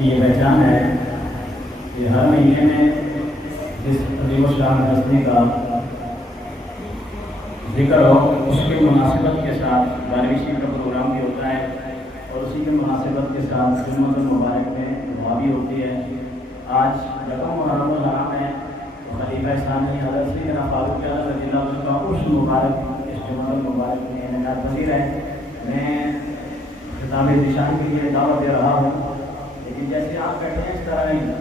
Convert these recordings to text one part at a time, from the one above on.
یہ پہچان ہے کہ ہر مہینے میں جس عظیم الشان ہستی کا ذکر ہو اس کی مناسبت کے ساتھ 12ویں شب کا پروگرام بھی ہوتا ہے اور اسی کے مناسبت کے ساتھ جمعۃ المبارک میں دعا بھی ہوتی ہے۔ آج یکم محرم الحرام ہے تو خلیفہ ثانی حضرت سیدنا فاروق اعظم رضی اللہ عنہ کا عرس مبارک اس جمعۃ المبارک میں انعقاد پذیر ہے۔ میں خطاب ذیشان کے لیے دعوت دے رہا ہوں، لیکن جیسے آپ بیٹھے ہیں اس طرح نہیں،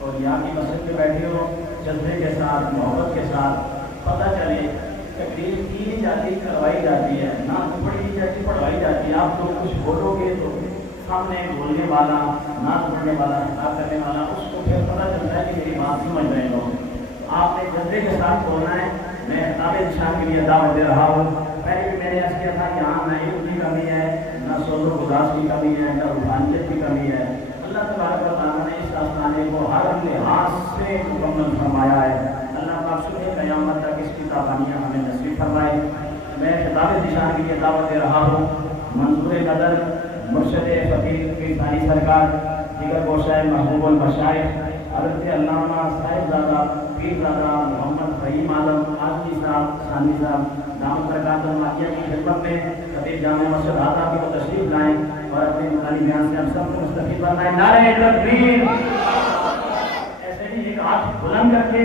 اور یہاں کی مسجد میں بیٹھے ہو جذبے کے ساتھ محبت کے ساتھ پتہ چلے تقریر کی جاتی کروائی جاتی ہے، نہ پڑھی جاتی پڑھوائی جاتی ہے۔ آپ لوگ کچھ بولو گے تو سامنے بولنے والا، نعت پڑھنے والا، خطاب کرنے والا اس کو پھر پتہ چلتا ہے کہ میری بات سمجھ رہے لوگ۔ آپ نے جذبے کے ساتھ بولنا ہے۔ میں خطاب ذیشان کے لیے دعوت دے رہا ہوں۔ پہلے بھی میں نے عرض کیا تھا یہاں نہ علم کی کمی ہے، نہ سوز و گزاش کی کمی ہے، نہ روحانیت کی کمی ہے۔ اللہ تبارک و تعالیٰ نے اس آستانے کو ہر لحاظ سے مکمل فرمایا ہے۔ اللہ پاک صبح قیامت تک اس کی تعبانیاں ہمیں نصیب فرمائے۔ میں خطاب ذیشان کے لیے دعوت دے رہا ہوں۔ منظور قدر مرشد فقیر کی ثانی سرکار دیگر گوشہ محبوب المشائخ حضرت علامہ صاحبزادہ پیرزادہ محمد فہیم عالم آجمی صاحب ثانی صاحب دامت برکات المعالیہ کی خدمت میں خطیب جامع مسجد آتا کی وہ تشریف لائیں اور اپنے مطالعہ بیان سے ہم سب کو مستفید بنائیں۔ نعرہ تکبیر! ایسے ہی ایک ہاتھ بلند کر کے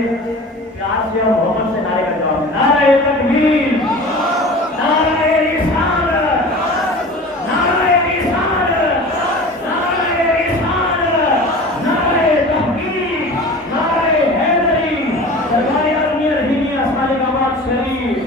پیار سے اور محبت سے نعرے کا جواب دیں۔ نعرہ تکبیر! نعرہ رسالت! نعرہ رسالت! نعرہ رسالت! نعرہ تحقیق! نعرہ حیدری! سرکار عالمی رحیمی اسماعیل آباد شریف!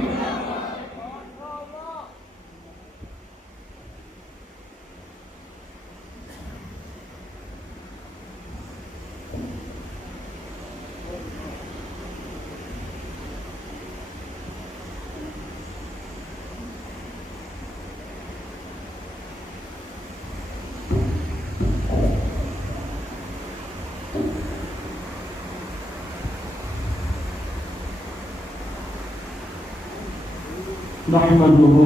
نحمده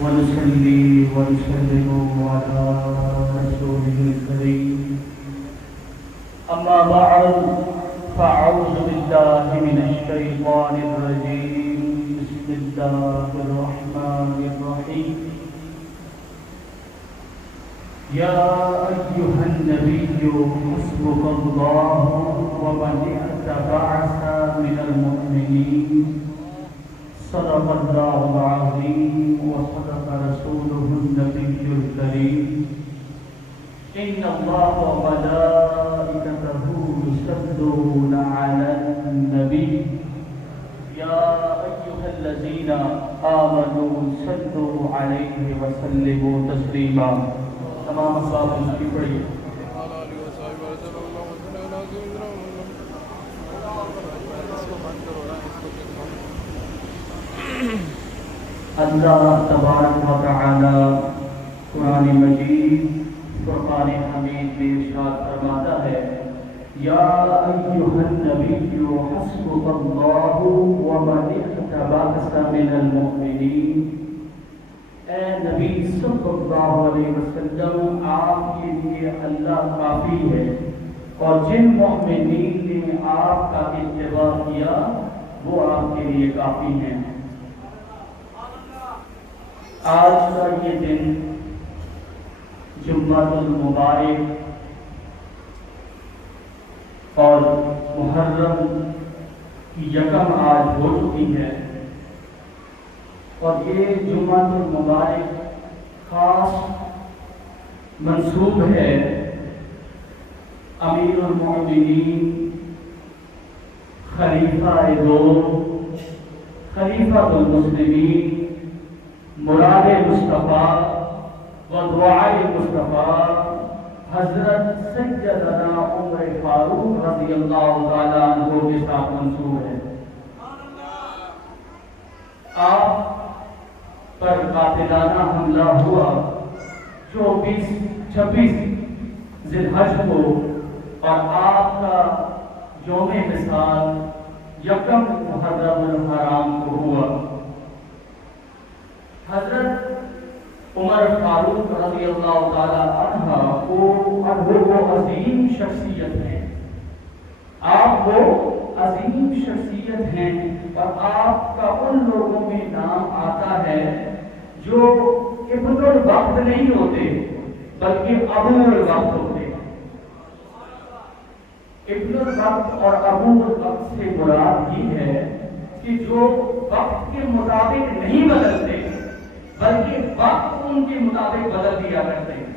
ونصلي ونسلم على رسوله الكريم أما بعد فأعوذ بالله من الشيطان الرجيم بسم الله الرحمن الرحيم يا أيها النبي حسبك الله ومن اتبعك من المؤمنين صدق الله العظيم وصدق رسوله النبي الكريم إن الله وملائكته يصلون على النبي يا أيها الذين آمنوا صلوا عليه وسلموا تسليما۔ تمام صاحب کی پڑھیے۔ اللہ تبارک و تعالی قرآن مجید فرقان حمید میں ارشاد فرماتا ہے یا ایھا النبی حسبک اللہ ومن اتبعک من المؤمنین۔ اے نبی صلی اللہ علیہ وسلم آپ کے لیے اللہ کافی ہے اور جن مومنین نے آپ کا اتباع کیا وہ آپ کے لیے کافی ہیں۔ آج کا یہ دن جمعۃ المبارک اور محرم کی یکم آج ہو چکی ہے، اور یہ جمعۃ المبارک خاص منسوب ہے امیر المؤمنین خلیفہ خلیفہ المسلمین مراد مصطفیٰ و دعائے مصطفیٰ حضرت سیدنا عمر فاروق رضی اللہ تعالیٰ عنہ کے ساتھ منسوب ہے۔ آپ پر قاتلانہ حملہ ہوا 26 ذی الحج کو، اور آپ کا یوم وصال یکم محرم الحرام کو ہوا۔ حضرت عمر فاروق رضی اللہ تعالی عنہ وہ عظیم شخصیت ہے، آپ وہ عظیم شخصیت ہیں، اور آپ کا ان لوگوں میں نام آتا ہے جو ابن الوقت نہیں ہوتے بلکہ ابو الوقت ہوتے ہیں۔ ابن الوقت اور ابو الوقت سے مراد یہ ہے کہ جو وقت کے مطابق نہیں بدلتے بلکہ وقت ان کے مطابق بدل دیا کرتے ہیں۔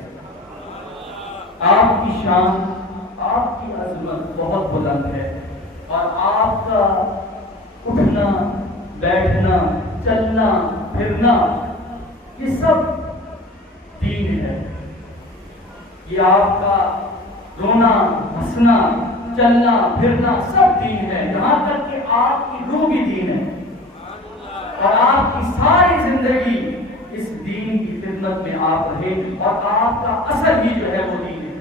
آپ کی شان، آپ کی عظمت بہت بلند ہے، اور آپ کا اٹھنا بیٹھنا چلنا پھرنا یہ سب دین ہے۔ یہ آپ کا رونا ہنسنا چلنا پھرنا سب دین ہے، یہاں تک کہ آپ کی روح بھی دین ہے، اور آپ کی ساری زندگی اس دین کی خدمت میں آپ رہے، اور آپ کا اصل ہی جو ہے وہ دین ہے۔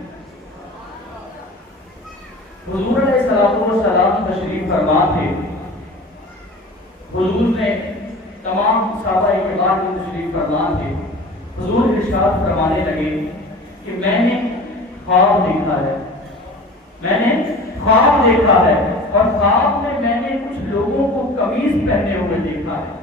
حضور علیہ السلام تشریف فرما تھے، حضور نے تمام صحابہ کرام میں تشریف فرما تھے، حضور ارشاد فرمانے لگے کہ میں نے خواب دیکھا ہے، میں نے خواب دیکھا ہے، اور خواب میں نے کچھ لوگوں کو قمیض پہنے ہوئے دیکھا ہے،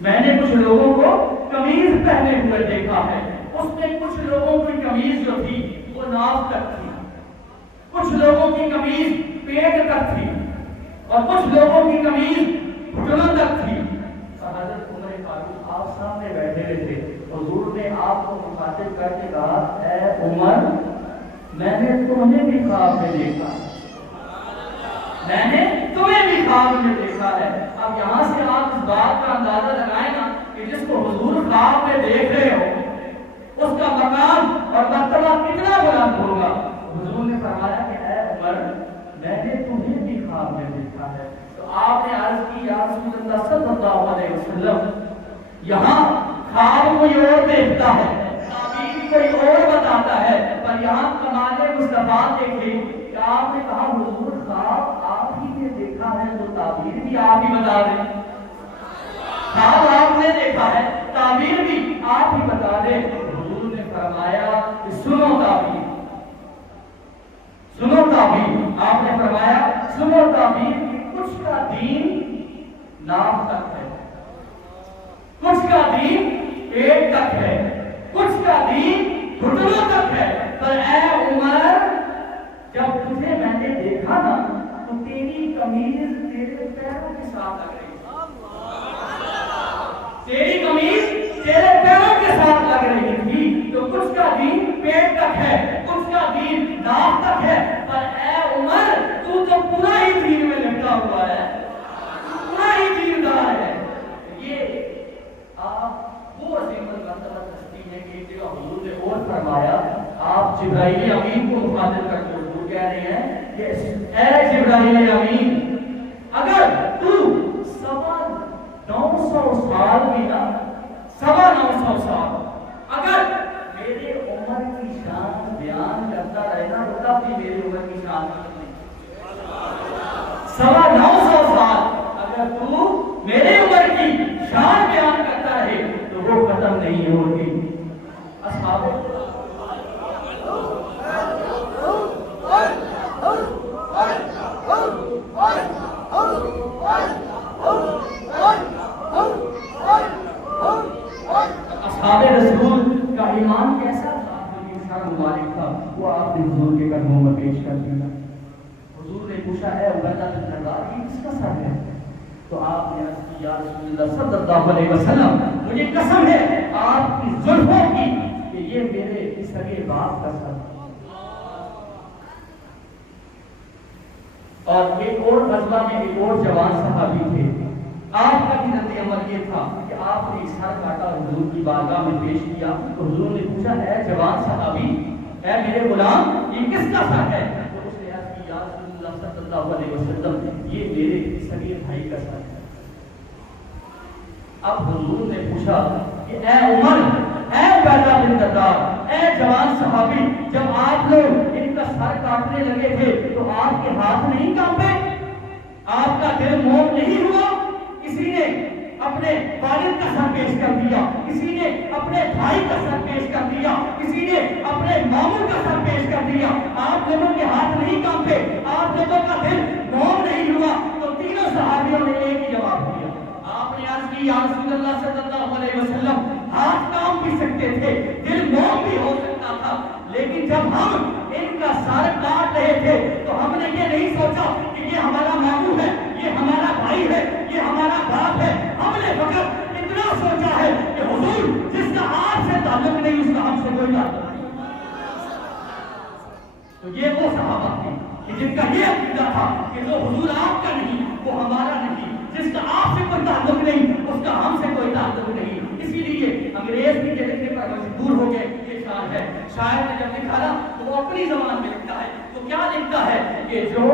میں نے کچھ لوگوں کو قمیض پہنے ہوئے دیکھا ہے۔ اس میں کچھ لوگوں کی قمیض جو تھی وہ ناف تک تھی، کچھ لوگوں کی قمیض پیٹ تک تھی، اور کچھ لوگوں کی قمیض گھٹنوں تک تھی۔ اور حضرت عمر فاروق آپ سامنے بیٹھے ہوئے تھے، حضور نے آپ کو مخاطب کر کے کہا، اے عمر، میں نے تمہیں بھی خواب میں دیکھا، میں نے تمہیں بھی خواب میں دیکھا ہے۔ اب یہاں سے آپ اس بات کا اندازہ لگائیں نا کہ جس کو حضور خواب میں دیکھ رہے ہو اس کا مقام اور مرتبہ کتنا بلند ہوگا۔ حضور نے فرمایا کہ اے عمر، میں نے تمہیں بھی خواب میں دیکھا ہے۔ تو آپ نے عرض کی، یا رسول اللہ صلی اللہ علیہ وسلم، یہاں خواب کوئی اور دیکھتا ہے، تعبیر کوئی اور بتاتا ہے، پر یہاں کمال مصطفیٰ دیکھیں کہ آپ نے کہا حضور خواب آپ ہی نے دیکھا ہے تو تعبیر بھی آپ ہی بتا دیں، خواب آپ نے دیکھا ہے تعبیر بھی آپ ہی بتا دیں۔ حضور نے فرمایا کہ سنو تعبیر، سنو تعبیر، آپ نے فرمایا سنو تعبیر کہ کچھ کا دین ناف تک ہے، کچھ کا دین پیٹ تک ہے، کچھ کا دین گھٹنوں تک ہے، پر اے عمر، جب تجھے میں نے دیکھا نا تو تیری قمیض تیرے پیروں کے ساتھ لگ رہی تھی، تیری قمیض تیرے پیروں کے ساتھ لگ رہی تھی۔ تو کچھ کا دین پیٹ تک ہے، کچھ کا دین ناف تک ہے، پر اے عمر، تو پورا ہی دین میں لپٹا ہوا ہے، پورا ہی دیندار ہے۔ یہ آپ وہ عظیم المرتبہ ہستی ہے کہ ایک جگہ حضور نے اور فرمایا، آپ جبرائیل امین کو مخاطب کر کے حضور کہہ رہے ہیں کہ اے جبرائیل امین، اگر تو 950 سال بھی نا، 950 سال اگر میرے عمر کی شان بیان کرتا رہے نا تو تب بھی میری عمر کی شان نہیں، 950 سال اگر تو میرے عمر کی شان بیان کرتا رہے تو وہ ختم نہیں ہوگی۔ اصحاب اصحاب رسول کا ایمان کیسا تھا، جو کہ سارا مبارک تھا، وہ آپ نے حضور کے قدموں میں پیش کر دیا۔ حضور نے پوچھا، اے عبیدہ بن جراح، یہ کس کا سر ہے؟ تو آپ نے عرض کی، یا رسول اللہ صلی اللہ علیہ وسلم، مجھے قسم ہے آپ کی زلفوں کی کہ یہ میرے سگے باپ کا سر۔ اور ایک اور غزوہ میں ایک اور جوان صحابی تھے، آپ کا بھی رد عمل یہ تھا کہ آپ نے سر کاٹا، حضور کی بارگاہ میں پیش کیا، تو حضور نے پوچھا، اے جوان صحابی، اے میرے غلام، یہ کس کا سر ہے؟ تو اس نے عرض کی، یا رسول اللہ صلی اللہ علیہ وسلم، یہ میرے سگے بھائی کا سر ہے۔ اب حضور نے پوچھا کہ اے عمر، اے عبیدہ بن جراح، اے جوان صحابی، جب آپ لوگ ان کا سر کاٹنے لگے تھے تو آپ کے ہاتھ نہیں کانپے؟ آپ کا دل موم نہیں ہوا؟ کسی نے اپنے والد کا سر پیش کر دیا، کسی نے اپنے بھائی کا سر پیش کر دیا، کسی نے اپنے ماموں کا سر پیش کر دیا. آپ لوگوں کے ہاتھ نہیں کانپے، آپ لوگوں کا دل موم نہیں ہوا. تو تینوں صحابیوں نے ایک ہی جواب دیا. آپ نے عرض کی یا رسول اللہ صلی اللہ علیہ وسلم، ہاتھ کام بھی سکتے تھے، دل موم بھی ہو سکتا تھا، لیکن جب ہم ان کا سر کاٹ رہے تھے تو ہم نے یہ نہیں سوچا کہ یہ ہمارا ماموں ہے، یہ ہمارا بھائی ہے، یہ ہمارا باپ ہے. ہم نے فقط اتنا سوچا ہے کہ حضور جس کا آپ سے تعلق نہیں اس کا ہم سے کوئی تعلق نہیں. تو یہ وہ صحابہ تھے کہ جن کا یہ عقیدہ تھا کہ جو حضور آپ کا نہیں وہ ہمارا نہیں، جس کا آپ سے کوئی تعلق نہیں اس کا ہم سے کوئی تعلق نہیں. اسی لیے انگریز بھی یہ لکھنے پر مجبور ہو گئے. یہ شاعر ہے، شاعر نے جب لکھا نا تو وہ اپنی زبان میں لکھتا ہے. تو کیا لکھتا ہے کہ جو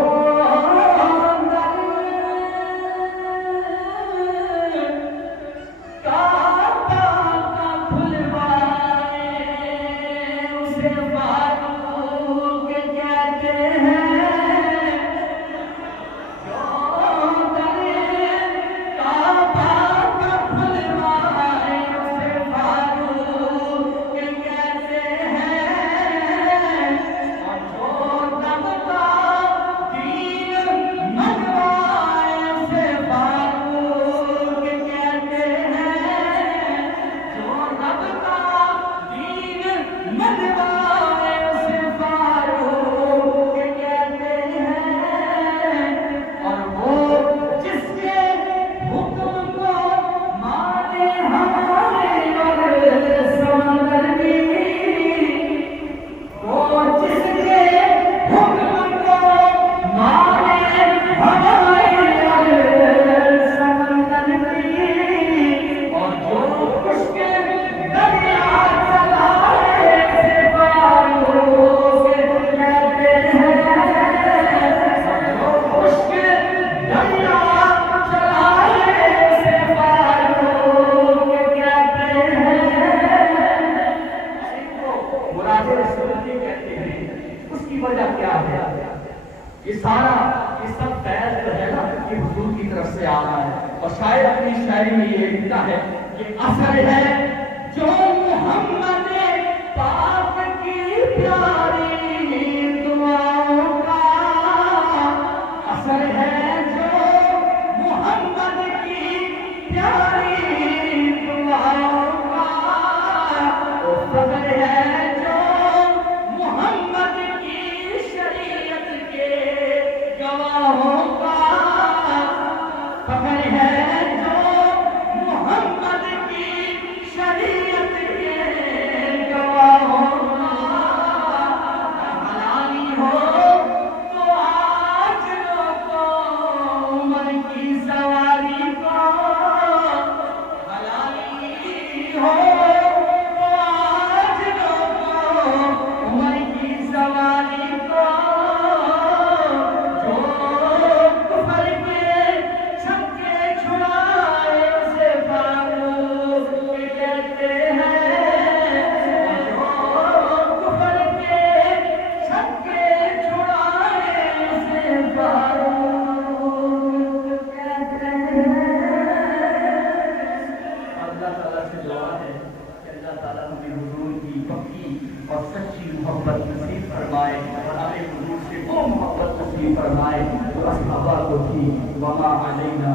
فرمائے تو اصحابہ کو تھی وما علینا